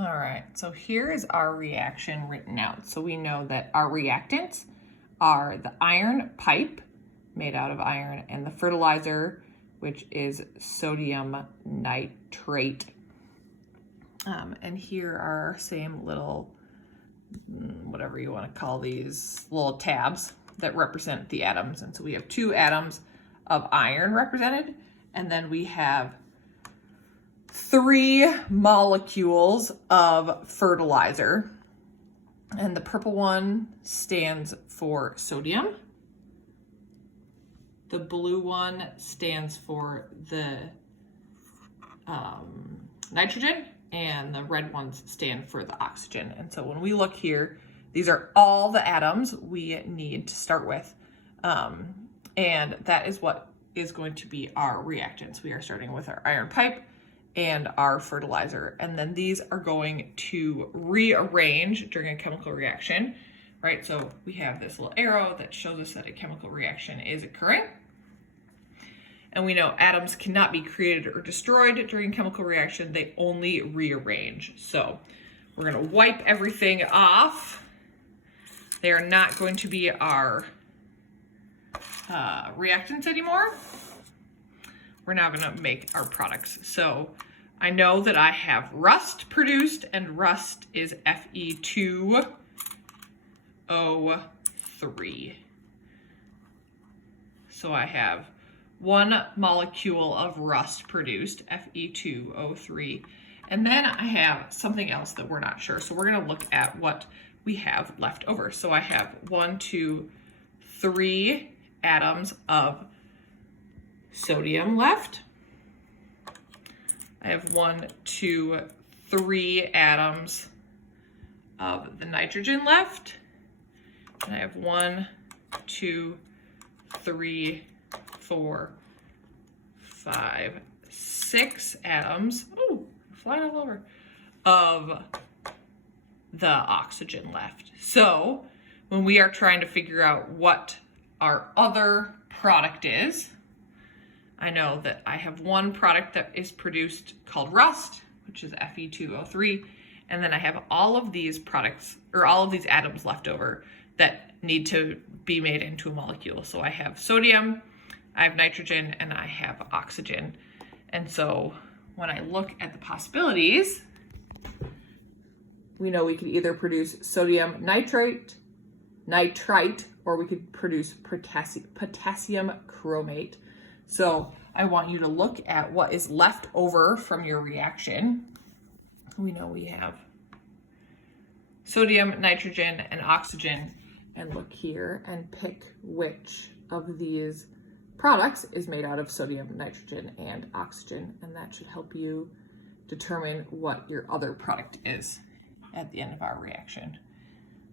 All right, so here is our reaction written out. So we know that our reactants are the iron pipe, made out of iron, and the fertilizer, which is sodium nitrate. And here are our same little, whatever you want to call these, little tabs that represent the atoms. And so we have 2 atoms of iron represented, and then we have 3 molecules of fertilizer. And the purple one stands for sodium. The blue one stands for the nitrogen, and the red ones stand for the oxygen. And so when we look here, these are all the atoms we need to start with. And that is what is going to be our reactants. We are starting with our iron pipe and our fertilizer. And then these are going to rearrange during a chemical reaction, right? So we have this little arrow that shows us that a chemical reaction is occurring. And we know atoms cannot be created or destroyed during chemical reaction. They only rearrange. So we're going to wipe everything off. They are not going to be our reactants anymore. We're now going to make our products. So I know that I have rust produced, and rust is Fe2O3. So I have 1 molecule of rust produced, Fe2O3. And then I have something else that we're not sure. So we're going to look at what we have left over. So I have 1, 2, 3 atoms of sodium left. I have 1, 2, 3 atoms of the nitrogen left. And I have 1, 2, 3, 4, 5, 6 atoms, flying all over, of the oxygen left. So when we are trying to figure out what our other product is, I know that I have 1 product that is produced called rust, which is Fe2O3, and then I have all of these products, or all of these atoms left over that need to be made into a molecule. So I have sodium, I have nitrogen, and I have oxygen. And so when I look at the possibilities, we know we could either produce sodium nitrite, or we could produce potassium chromate. So I want you to look at what is left over from your reaction. We know we have sodium, nitrogen, and oxygen. And look here and pick which of these products is made out of sodium, nitrogen, and oxygen. And that should help you determine what your other product is at the end of our reaction.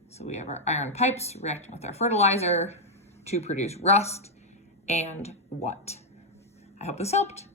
So we have our iron pipes reacting with our fertilizer to produce rust and what? I hope this helped.